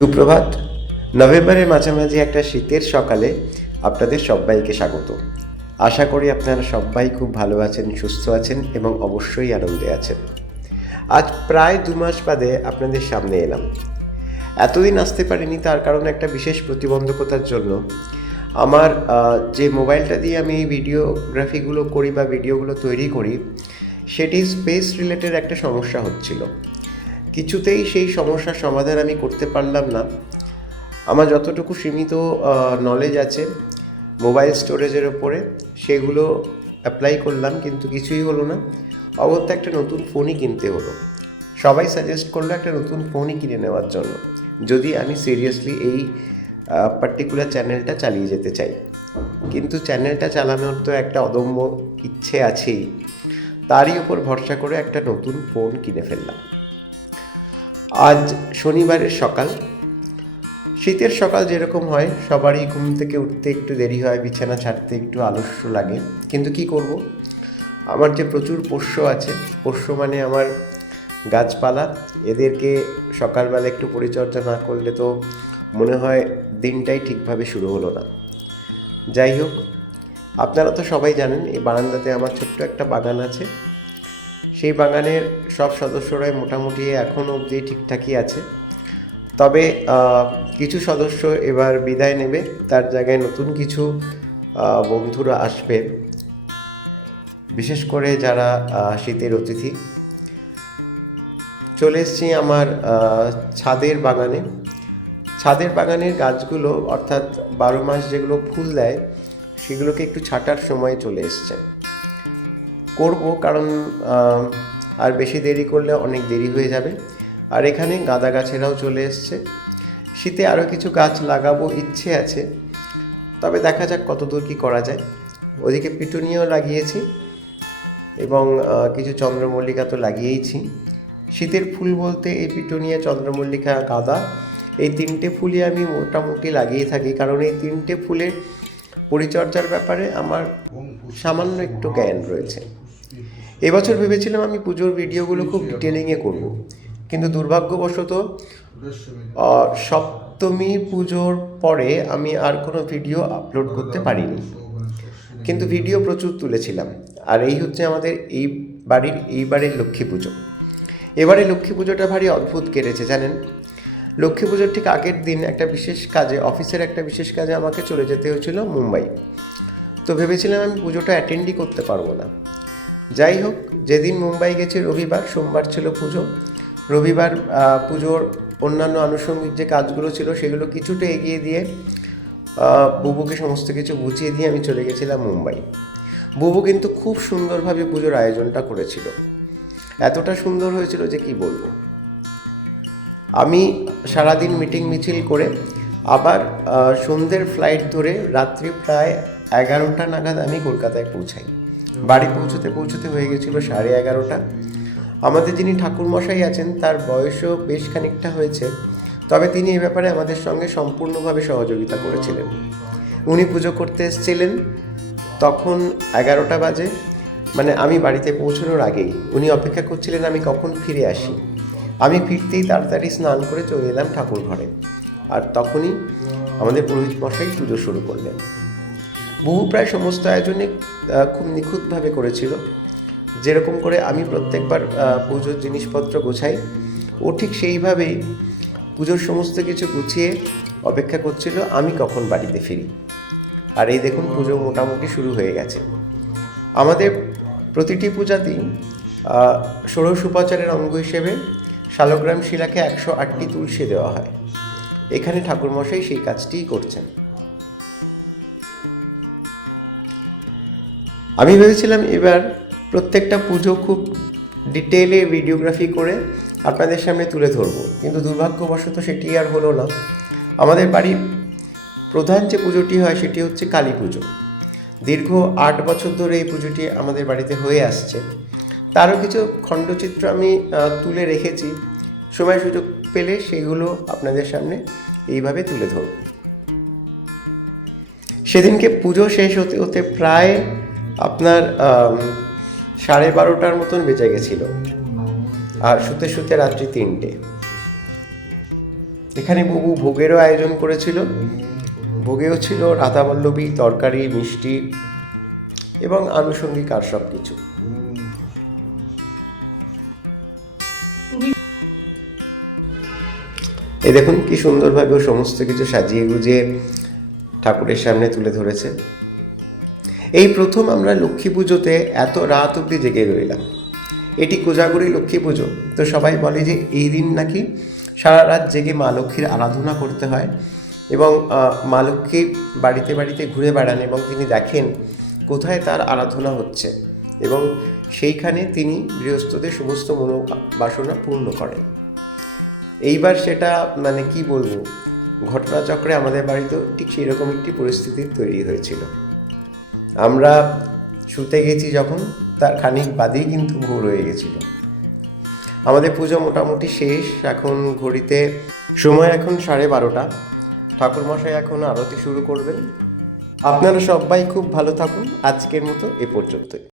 সুপ্রভাত। নভেম্বরের মাঝামাঝি একটা শীতের সকালে আপনাদের সবাইকে স্বাগত। আশা করি আপনারা সবাই খুব ভালো আছেন, সুস্থ আছেন এবং অবশ্যই আনন্দে আছেন। আজ প্রায় 2 মাস বাদে আপনাদের সামনে এলাম। এতদিন আসতে পারিনি, তার কারণ একটা বিশেষ প্রতিবন্ধকতার জন্য। আমার যে মোবাইলটা দিয়ে আমি এই ভিডিওগ্রাফিগুলো করি বা ভিডিওগুলো তৈরি করি, সেটি স্পেস রিলেটেড একটা সমস্যা হচ্ছিল। কিছুতেই সেই সমস্যার সমাধান আমি করতে পারলাম না। আমার যতটুকু সীমিত নলেজ আছে মোবাইল স্টোরেজের ওপরে, সেগুলো অ্যাপ্লাই করলাম, কিন্তু কিছুই হলো না। অগত্যা একটা নতুন ফোনই কিনতে হলো। সবাই সাজেস্ট করলো একটা নতুন ফোনই কিনে নেওয়ার জন্য, যদি আমি সিরিয়াসলি এই পার্টিকুলার চ্যানেলটা চালিয়ে যেতে চাই। কিন্তু চ্যানেলটা চালানোর তো একটা অদম্য ইচ্ছে আছেই। তারই উপর ভরসা করে একটা নতুন ফোন কিনে ফেললাম। আজ শনিবারের সকাল। শীতের সকাল যেরকম হয়, সবারই ঘুম থেকে উঠতে একটু দেরি হয়, বিছানা ছাড়তে একটু আলস্য লাগে। কিন্তু কি করব, আমার যে প্রচুর পোষ্য আছে, পোষ্য মানে আমার গাছপালা, এদেরকে সকালবেলা একটু পরিচর্যা না করলে তো মনে হয় দিনটাই ঠিকভাবে শুরু হলো না। যাই হোক, আপনারা তো সবাই জানেন এই বারান্দাতে আমার ছোট্ট একটা বাগান আছে। সেই বাগানের সব সদস্যরাই মোটামুটি এখনও অবধি ঠিকঠাকই আছে। তবে কিছু সদস্য এবার বিদায় নেবে, তার জায়গায় নতুন কিছু বন্ধুরা আসবে, বিশেষ করে যারা শীতের অতিথি। চলে এসেছি আমার ছাদের বাগানে। ছাদের বাগানের গাছগুলো, অর্থাৎ 12 মাস যেগুলো ফুল দেয়, সেগুলোকে একটু ছাঁটার সময় চলে এসছে। করব, কারণ আর বেশি দেরি করলে অনেক দেরি হয়ে যাবে। আর এখানে গাঁদা গাছেরাও চলে এসছে। শীতে আরও কিছু গাছ লাগাবো ইচ্ছে আছে, তবে দেখা যাক কতদূর কী করা যায়। ওদিকে পিটুনিয়াও লাগিয়েছি এবং কিছু চন্দ্রমল্লিকা তো লাগিয়েইছি। শীতের ফুল বলতে এই পিটুনিয়া, চন্দ্রমল্লিকা, গাঁদা, এই 3টে ফুলই আমি মোটামুটি লাগিয়ে থাকি, কারণ এই 3টে ফুলের পরিচর্যার ব্যাপারে আমার সামান্য একটু জ্ঞান রয়েছে। এবছর ভেবেছিলাম আমি পুজোর ভিডিওগুলো খুব ডিটেলিংয়ে করব, কিন্তু দুর্ভাগ্যবশত সপ্তমী পুজোর পরে আমি আর কোনো ভিডিও আপলোড করতে পারিনি। কিন্তু ভিডিও প্রচুর তুলেছিলাম। আর এই হচ্ছে আমাদের এই এইবারের লক্ষ্মী পুজো। এবারে লক্ষ্মী পুজোটা ভারী অদ্ভুত কেটেছে জানেন। লক্ষ্মী পুজোর ঠিক আগের দিন একটা বিশেষ কাজে, অফিসের একটা বিশেষ কাজে আমাকে চলে যেতে হয়েছিল মুম্বাই। তো ভেবেছিলাম আমি পুজোটা অ্যাটেন্ডই করতে পারবো না। যাই হোক, যেদিন মুম্বাই গেছি রবিবার, সোমবার ছিল পুজো। রবিবার পুজোর অন্যান্য আনুষঙ্গিক যে কাজগুলো ছিল সেগুলো কিছুটা এগিয়ে দিয়ে বুবুকে সমস্ত কিছু বুঝিয়ে দিয়ে আমি চলে গেছিলাম মুম্বাই। বুবু কিন্তু খুব সুন্দরভাবে পুজোর আয়োজনটা করেছিল। এতটা সুন্দর হয়েছিল যে কি বলবো। আমি সারাদিন মিটিং মিছিল করে আবার সন্ধ্যের ফ্লাইট ধরে রাত্রি প্রায় 11টা নাগাদ আমি কলকাতায় পৌঁছাই। বাড়ি পৌঁছতে হয়ে গেছিলো 11:30। আমাদের যিনি ঠাকুরমশাই আছেন তার বয়সও বেশ খানিকটা হয়েছে, তবে তিনি এ ব্যাপারে আমাদের সঙ্গে সম্পূর্ণভাবে সহযোগিতা করেছিলেন। উনি পুজো করতে এসেছিলেন তখন 11টা বাজে, মানে আমি বাড়িতে পৌঁছানোর আগেই। উনি অপেক্ষা করছিলেন আমি কখন ফিরে আসি। আমি ফিরতেই তাড়াতাড়ি স্নান করে চলে এলাম ঠাকুর ঘরে। আর তখনই আমাদের পুরোহিত মশাই পুজো শুরু করলেন। বহু প্রায় সমস্ত আয়োজনে খুব নিখুঁতভাবে করেছিল। যেরকম করে আমি প্রত্যেকবার পুজোর জিনিসপত্র গোছাই, ও ঠিক সেইভাবেই পুজোর সমস্ত কিছু গুছিয়ে অপেক্ষা করছিল আমি কখন বাড়িতে ফিরি। আর এই দেখুন, পুজো মোটামুটি শুরু হয়ে গেছে। আমাদের প্রতিটি পূজাতেই ষোড়শোপচারের অঙ্গ হিসেবে শালগ্রাম শিলাকে 108টি তুলসী দেওয়া হয়। এখানে ঠাকুরমশাই সেই কাজটিই করছেন। আমি ভেবেছিলাম এবার প্রত্যেকটা পুজো খুব ডিটেলে ভিডিওগ্রাফি করে আপনাদের সামনে তুলে ধরব, কিন্তু দুর্ভাগ্যবশত সেটি আর হলো না। আমাদের বাড়ির প্রধান যে পুজোটি হয় সেটি হচ্ছে কালী পুজো। দীর্ঘ 8 বছর ধরে এই পুজোটি আমাদের বাড়িতে হয়ে আসছে। তারও কিছু খণ্ডচিত্র আমি তুলে রেখেছি, সময় সুযোগ পেলে সেগুলো আপনাদের সামনে এইভাবে তুলে ধরব। সেদিনকে পুজো শেষ হতে হতে প্রায় আপনার 12:30টার মতন বেজে গেছিল, আর শুতে শুতে রাত্রি 3টে। এখানে বহু ভোগেরও আয়োজন করেছিল। ভোগেও ছিল রাধাবল্লভী, তরকারি, মিষ্টি এবং আনুষঙ্গিক আর সব কিছু। এই দেখুন কি সুন্দরভাবে ও সমস্ত কিছু সাজিয়ে গুজিয়ে ঠাকুরের সামনে তুলে ধরেছে। এই প্রথম আমরা লক্ষ্মী পুজোতে এত রাত অবধি জেগে রইলাম। এটি কোজাগরী লক্ষ্মী পুজো, তো সবাই বলে যে এই দিন নাকি সারা রাত জেগে মা লক্ষ্মীর আরাধনা করতে হয় এবং মা লক্ষ্মী বাড়িতে বাড়িতে ঘুরে বেড়ান এবং তিনি দেখেন কোথায় তার আরাধনা হচ্ছে এবং সেইখানে তিনি গৃহস্থদের সমস্ত মনোবাসনা পূর্ণ করেন। এইবার সেটা মানে কি বলবো, ঘটনাচক্রে আমাদের বাড়িতেও ঠিক সেই রকম একটি পরিস্থিতি তৈরি হয়েছিল। আমরা শুতে গেছি যখন, তার খানিক বাদেই কিন্তু ভোর হয়ে গেছিল। আমাদের পুজো মোটামুটি শেষ। এখন ঘড়িতে সময় এখন 12:30। ঠাকুরমশাই এখন আরতি শুরু করবেন। আপনারা সবাই খুব ভালো থাকুন। আজকের মতো এ পর্যন্তই।